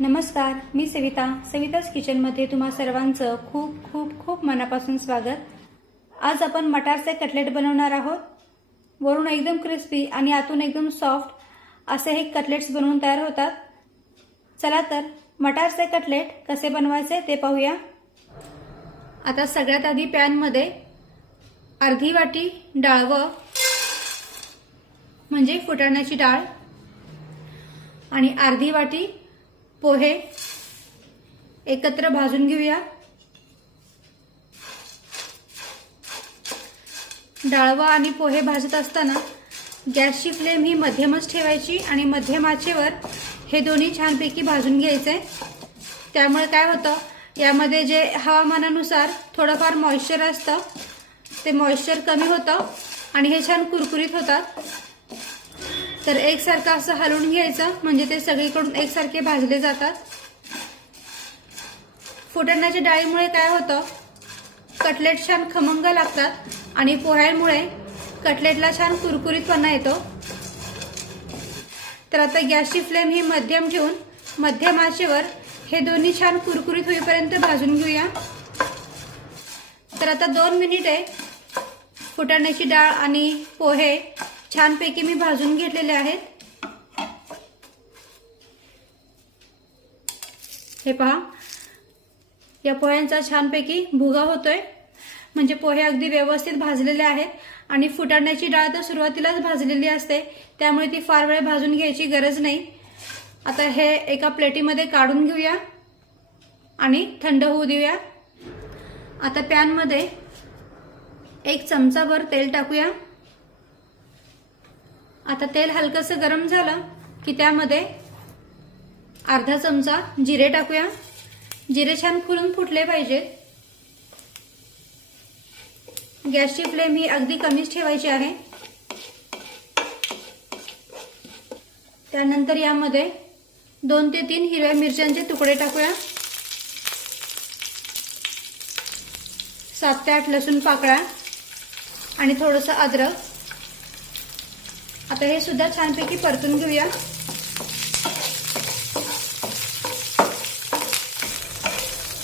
नमस्कार मी सविता. सविताच किचनमध्ये तुम्हा सर्वांचं खूप खूप खूप मनापासून स्वागत. आज आपण मटारचे कटलेट बनवणार आहोत. वरून एकदम क्रिस्पी आणि आतून एकदम सॉफ्ट असे हे कटलेट्स बनवून तयार होतात. चला तर मटारचे कटलेट कसे बनवायचे ते पाहूया. आता सगळ्यात आधी पॅनमध्ये अर्धी वाटी डाळवं म्हणजे फुटाण्याची डाळ आणि अर्धी वाटी पोहे एकत्र भाजून घेऊया. डाळवा आणि पोहे भाजत असताना गॅसची फ्लेम ही मध्यमच ठेवायची आणि मध्यम आचेवर हे दोन्ही छानपैकी भाजून घ्यायचे. त्यामुळे काय होतं यामध्ये जे हवामानानुसार थोडंफार मॉइश्चर असतं ते मॉइश्चर कमी होतं आणि हे छान कुरकुरीत होतात. तर एकसारखं असं हलवून घ्यायचं म्हणजे ते सगळीकडून एकसारखे भाजले जातात. फुटण्याच्या डाळीमुळे काय होतं? कटलेट छान खमंग लागतात आणि पोह्यांमुळे कटलेटला छान कुरकुरीतपणा येतो. तर आता गॅसची फ्लेम ही मध्यम ठेवून मध्यम आचेवर हे दोन्ही छान कुरकुरीत होईपर्यंत भाजून घेऊया. तर आता दोन मिनिटे फुटाण्याची डाळ आणि पोहे छानपैकी मी भाजून घेतलेले आहेत. हे पहा. या पोह्यांचा छानपैकी भुगा होतोय. म्हणजे पोहे अगदी व्यवस्थित भाजलेले आहेत. आणि फुटाण्याची डाळ तर सुरुवातीलाच भाजलेली असते. त्यामुळे ती फार वेळ भाजून घ्यायची गरज नाही. आता हे एका प्लेटीमध्ये काढून घेऊया. आणि थंड होऊ देऊया. आता पॅनमध्ये एक चमचाभर तेल टाकूया. आता तेल हलकंसं गरम झालं की त्यामध्ये अर्धा चमचा जिरे टाकूया. जिरे छान फुलून फुटले पाहिजेत गॅसची फ्लेम ही अगदी कमीच ठेवायची आहे. त्यानंतर यामध्ये दोन ते तीन हिरव्या मिरच्यांचे तुकडे टाकूया. सात ते आठ लसूण पाकळ्या आणि थोडंसं अद्रक. आता हे सुद्धा छानपैकी परतून घेऊया.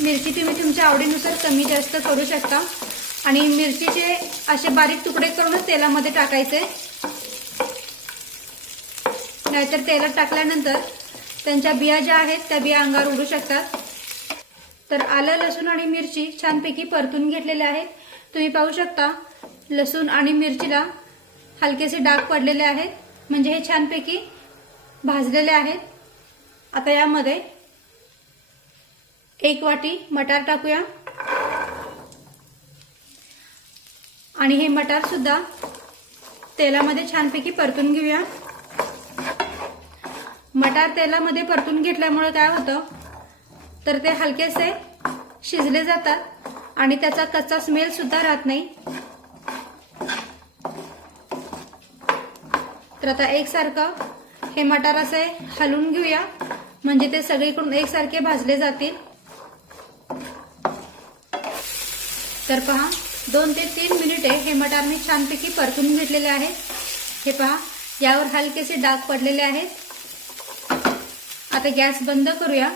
मिरची तुम्ही तुमच्या आवडीनुसार कमी जास्त करू शकता. आणि मिरचीचे असे बारीक तुकडे करूनच तेलामध्ये टाकायचे. नाहीतर तेलात टाकल्यानंतर त्यांच्या बिया ज्या आहेत त्या बिया अंगावर उडू शकतात. तर आलं लसूण आणि मिरची छानपैकी परतून घेतलेल्या आहेत. तुम्ही पाहू शकता लसूण आणि मिरचीला हलकेसे डाग पडलेले आहेत. म्हणजे हे छानपैकी भाजलेले आहेत. आता यामध्ये एक वाटी मटार टाकूया. आणि हे मटार सुद्धा तेलामध्ये छानपैकी परतून घेऊया. मटार तेलामध्ये परतून घेतल्यामुळे काय होतं? तर ते हलकेसे शिजले जातात आणि त्याचा कच्चा स्मेल सुद्धा राहत नाही. तर आता एकसारखं हे मटार असे हलवून घेऊया. म्हणजे ते सगळीकडून एकसारखे भाजले जातील. तर पहा दोन ते तीन मिनिटे हे मटार मी छानपैकी परतून घेतलेले आहे हे पहा यावर हलकेसे डाग पडलेले आहेत. आता गॅस बंद करूया.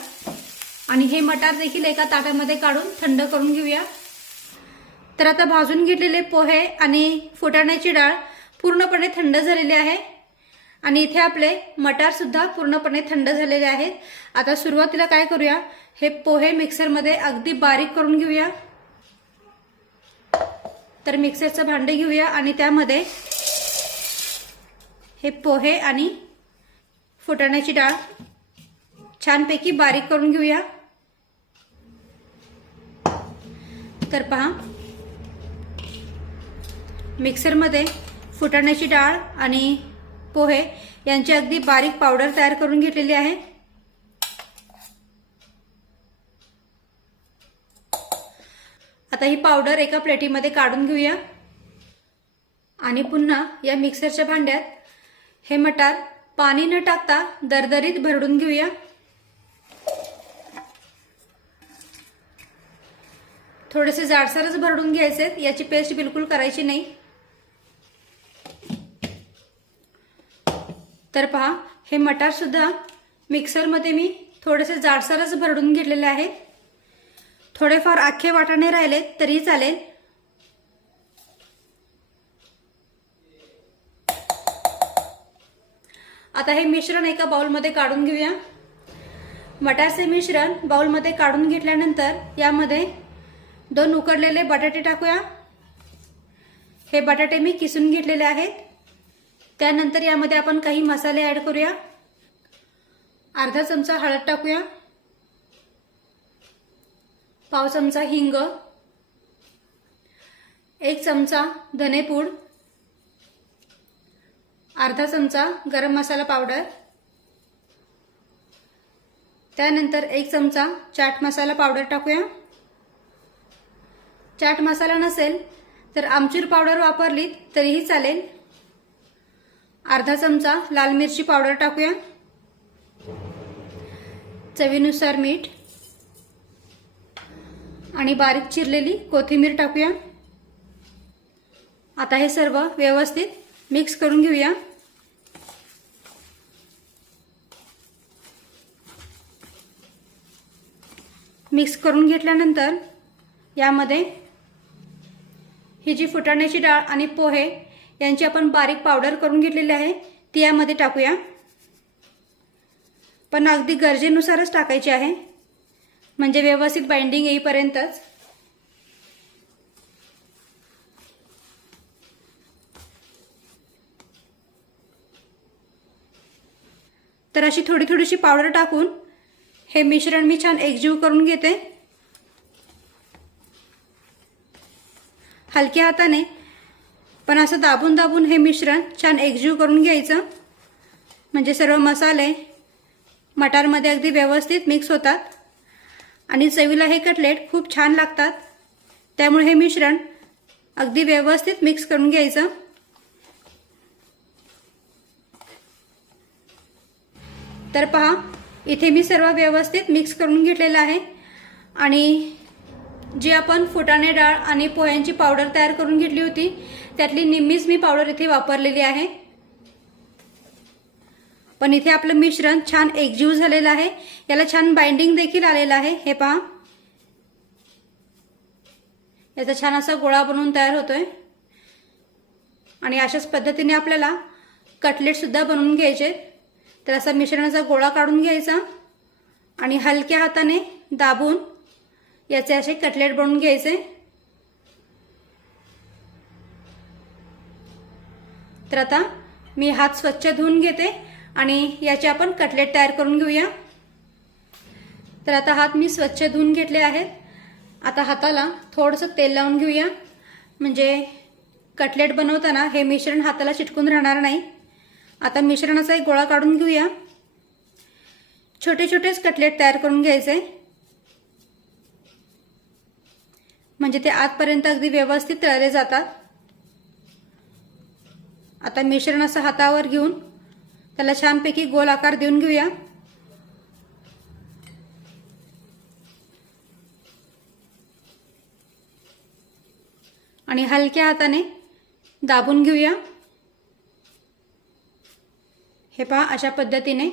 आणि हे मटार देखील एका ताटामध्ये काढून थंड करून घेऊया. तर आता भाजून घेतलेले पोहे आणि फुटाण्याची डाळ पूर्णपणे थंड झालेली आहे. आणि इथे आपले मटार सुद्धा पूर्णपणे थंड झालेले आहेत. आता सुरुवातीला काय करूया? हे पोहे मिक्सरमध्ये अगदी बारीक करून घेऊया. तर मिक्सरचं भांडे घेऊया आणि त्यामध्ये हे पोहे आणि फुटाण्याची डाळ छानपैकी बारीक करून घेऊया. तर पहा. मिक्सरमध्ये फुटाण्याची डाळ आणि पोहे. यांची अगदी बारीक पावडर तयार करून घेतलेली आहे. आता ही पावडर एका प्लेटीमध्ये काढून घेऊया. आणि पुन्हा या मिक्सरच्या भांड्यात हे मटार पाणी न टाकता दरदरीत भरडून घेऊया. थोडेसे जाडसरच भरडून घ्यायचे याची पेस्ट बिलकुल करायची नाही. तर पहा हे मटार सुद्धा मिक्सरमध्ये मी थोडेसे जाडसरच भरडून घेतलेले आहेत. थोडेफार आखे वाटाणे राहिले तरी चालेल. आता हे मिश्रण एका बाउलमध्ये काढून घेऊया. मटारचे मिश्रण बाउलमध्ये काढून घेतल्यानंतर यामध्ये दोन उकडलेले बटाटे टाकूया. हे बटाटे मी किसून घेतलेले आहेत. त्यानंतर यामध्ये आपण काही मसाले ॲड करूया. अर्धा चमचा हळद टाकूया. पाव चमचा हिंग. एक चमचा धनेपूड. अर्धा चमचा गरम मसाला पावडर. त्यानंतर एक चमचा चाट मसाला पावडर टाकूया. चाट मसाला नसेल तर आमचूर पावडर वापरली तरीही चालेल. अर्धा चमचा लाल मिरची पावडर टाकूया. चवीनुसार मीठ आणि बारीक चिरलेली कोथिंबीर टाकूया. आता हे सर्व व्यवस्थित मिक्स करून घेऊया. मिक्स करून घेतल्यानंतर यामध्ये ही जी फुटाण्याची डाळ आणि पोहे यांची आपण बारीक पावडर करून घेतलेली आहे. ती यामध्ये टाकूया. पण अगदी गरजेनुसारच टाकायची आहे. म्हणजे व्यवस्थित बाइंडिंग येईपर्यंतच. तर अशी थोडी थोडीशी पावडर टाकून हे मिश्रण मी छान एकजीव करून घेते. हलक्या हाताने पण असं दाबून दाबून हे मिश्रण छान एकजीव करून घ्यायचं. म्हणजे सर्व मसाले मटारमध्ये अगदी व्यवस्थित मिक्स होतात. आणि चवीला हे कटलेट खूप छान लागतात. त्यामुळे हे मिश्रण अगदी व्यवस्थित मिक्स करून घ्यायचं. तर पहा इथे मी सर्व व्यवस्थित मिक्स करून घेतलेलं आहे. आणि जी आपण फुटाणे डाळ आणि पोह्यांची पावडर तयार करून घेतली होती त्यातली निम्मीच मी पावडर इथे वापरलेली आहे. पण इथे आपलं मिश्रण छान एकजीव झालेलं आहे. याला छान बाइंडिंग देखील आलेलं आहे. हे पहा. याचा छान असा गोळा बनवून तयार होतोय. आणि अशाच पद्धतीने आपल्याला कटलेट सुद्धा बनवून घ्यायचे. तर असा मिश्रणाचा गोळा काढून घ्यायचा. आणि हलक्या हाताने दाबून याचे असे कटलेट बनवून घ्यायचे. तर आता मी हात स्वच्छ धुवून घेते आणि याचे आपण कटलेट तयार करून घेऊया. तर आता हात मी स्वच्छ धुवून घेतले आहेत. आता हाताला थोडंसं तेल लावून घेऊया. म्हणजे कटलेट बनवताना हे मिश्रण हाताला चिटकून राहणार नाही. आता मिश्रणाचा एक गोळा काढून घेऊया. छोटे छोटेच कटलेट तयार करून घ्यायचे. म्हणजे ते आतपर्यंत अगदी व्यवस्थित तळले जातात. आता मिश्रण असं हातावर घेऊन त्याला छानपैकी गोल आकार देऊन घेऊया. आणि हलक्या हाताने दाबून घेऊया. हे पहा अशा पद्धतीने.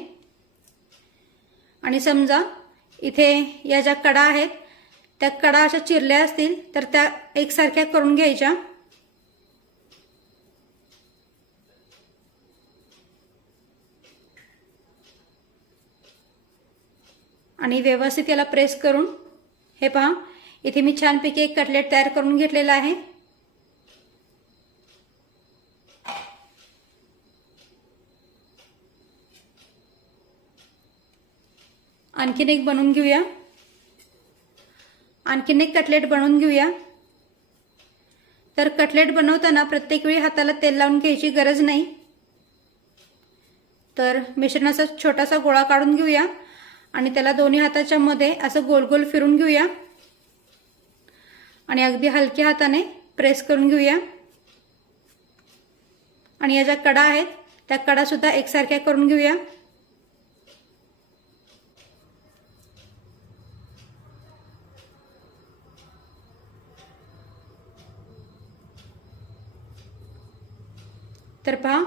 आणि समजा इथे या ज्या कडा आहेत त्या कडा अशा चिरल्या असतील तर त्या एकसारख्या करून घ्यायच्या. आणि व्यवस्थित याला प्रेस करून हे पहा इथे मी छानपैकी एक कटलेट तयार करून घेतलेला आहे. आणखीन एक बनवून घेऊया. आणखीन एक कटलेट बनवून घेऊया. तर कटलेट बनवताना प्रत्येक वेळी हाताला तेल लावून घ्यायची गरज नाही. तर मिश्रणाचा छोटासा गोळा काढून घेऊया आणि त्याला दोन्ही हाताच्या मध्ये असं गोल गोल फिरून घेऊया. आणि अगदी हलक्या हाताने प्रेस करून घेऊया. आणि या ज्या कडा आहेत त्या कडा सुद्धा एकसारख्या करून घेऊया. तर पहा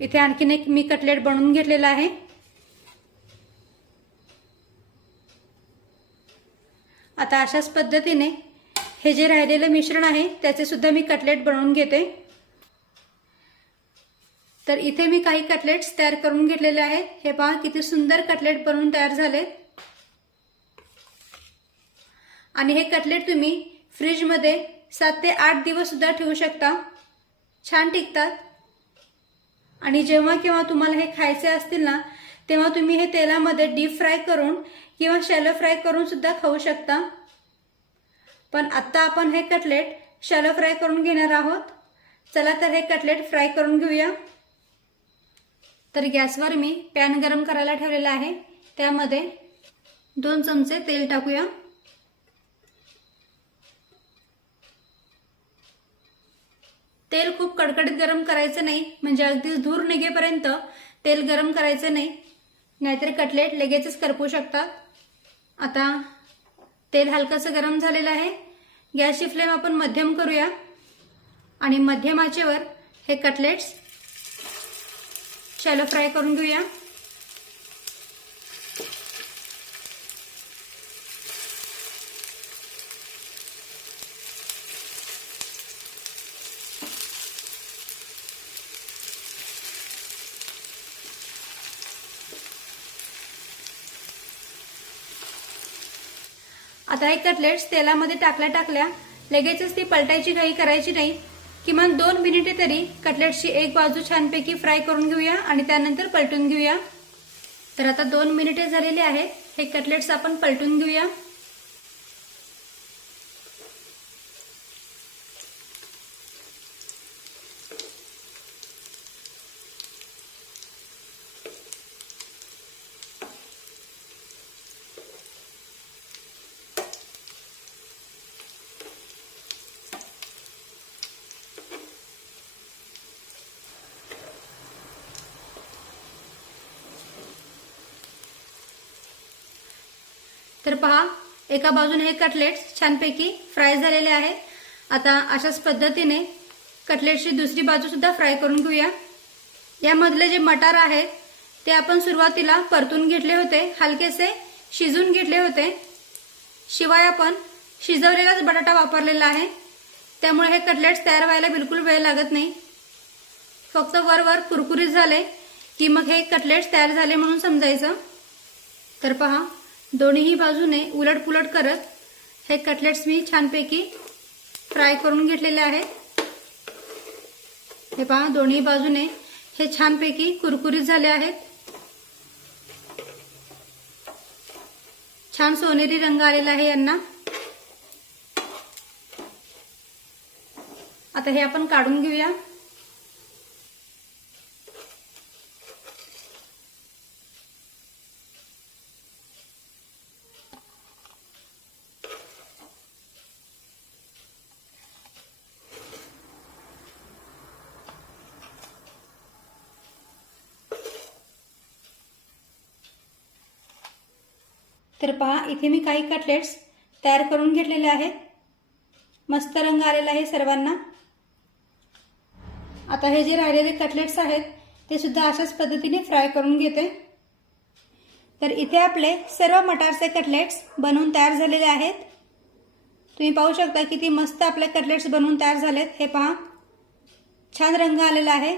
इथे आणखीन एक मी कटलेट बनवून घेतलेला आहे. आता अशाच पद्धतीने हे जे राहिलेलं मिश्रण आहे त्याचे सुद्धा मी कटलेट बनवून घेते. तर इथे मी काही कटलेट्स तयार करून घेतलेले आहेत. हे पहा किती सुंदर कटलेट बनवून तयार झाले आणि हे कटलेट तुम्ही फ्रीजमध्ये सात ते आठ दिवस सुद्धा ठेवू शकता. छान टिकतात. आणि जेव्हा केव्हा तुम्हाला हे खायचे असतील ना तेव्हा तुम्ही हे तेलामध्ये डीप फ्राय करून किंवा शॅलो फ्राय करून सुद्धा खाऊ शकता. पण आत्ता आपण हे कटलेट शॅलो फ्राय करून घेणार आहोत. चला तर हे कटलेट फ्राय करून घेऊया. तर गॅसवर मी पॅन गरम करायला ठेवलेला आहे. त्यामध्ये दोन चमचे तेल टाकूया. तेल खूप कडकडीत गरम करायचं नाही म्हणजे अगदीच धूर निघेपर्यंत तेल गरम करायचं नाही. नाहीतर कटलेट लगेचच करपू शकतात. आता तेल हलकंसं गरम झालेलं आहे. गॅसची फ्लेम आपण मध्यम करूया. आणि मध्यम आचेवर हे कटलेट्स शॅलो फ्राय करून घेऊया. आता हे कटलेट्स तेलामध्ये टाकल्या टाकल्या लगेचच ती पलटायची घाई करायची नाही. किमान दोन मिनिटे तरी कटलेट्सची एक बाजू छानपैकी फ्राय करून घेऊया आणि त्यानंतर पलटून घेऊया. तर आता दोन मिनिटे झालेली आहेत. हे कटलेट्स आपण पलटून घेऊया. तर पहा एका बाजूने हे कटलेट्स छानपैकी फ्राय झालेले आहेत. आता अशाच पद्धतीने कटलेटची दुसरी बाजू सुद्धा फ्राय करून घेऊया. यामधले जे मटार आहेत ते आपण सुरुवातीला परतून घेतले होते हलकेसे शिजून घेतले होते. शिवाय आपण शिजवलेलाच बटाटा वापरलेला आहे. त्यामुळे हे कटलेट्स तयार व्हायला बिलकुल वेळ लागत नाही. फक्त वर वर कुरकुरीत झाले की मग हे कटलेट्स तयार झाले म्हणून समजायचं. तर पहा दोन्हीही बाजूने उलट पुलट करत हे कटलेट्स मी छानपैकी फ्राय करून घेतलेले आहेत. हे पहा दोन्ही बाजूने हे छानपैकी कुरकुरीत झाले आहेत. छान सोनेरी रंग आलेला आहे यांना. आता हे आपण काढून घेऊया. तर पहा इथे मी काही कटलेट्स तयार करून घेतलेले आहेत. मस्त रंग आलेला आहे सर्वांना. आता हे जे राहिलेले कटलेट्स आहेत ते सुद्धा अशाच पद्धतीने फ्राय करून घेते. तर इथे आपले सर्व मटारचे कटलेट्स बनवून तयार झालेले आहेत. तुम्ही पाहू शकता किती मस्त आपले कटलेट्स बनवून तयार झालेत. हे पहा छान रंग आलेला आहे.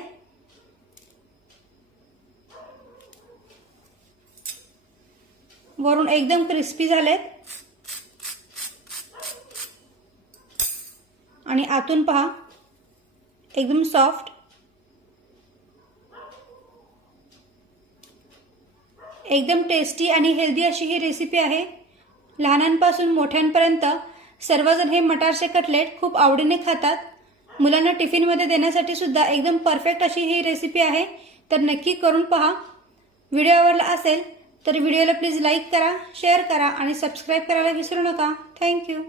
वरून एकदम क्रिस्पी झालेत. आणि आतून पहा एकदम सॉफ्ट एकदम टेस्टी आणि हेल्दी अशी ही रेसिपी आहे. लहानांपासून मोठ्यांपर्यंत सर्वजण हे मटारचे कटलेट खूप आवडीने खातात. मुलांना टिफिनमध्ये देण्यासाठी सुद्धा एकदम परफेक्ट अशी ही रेसिपी आहे. तर नक्की करून पहा. व्हिडिओ आवडला असेल तर व्हिडिओला प्लीज लाईक करा शेअर करा आणि सबस्क्राईब करायला विसरू नका. थँक्यू.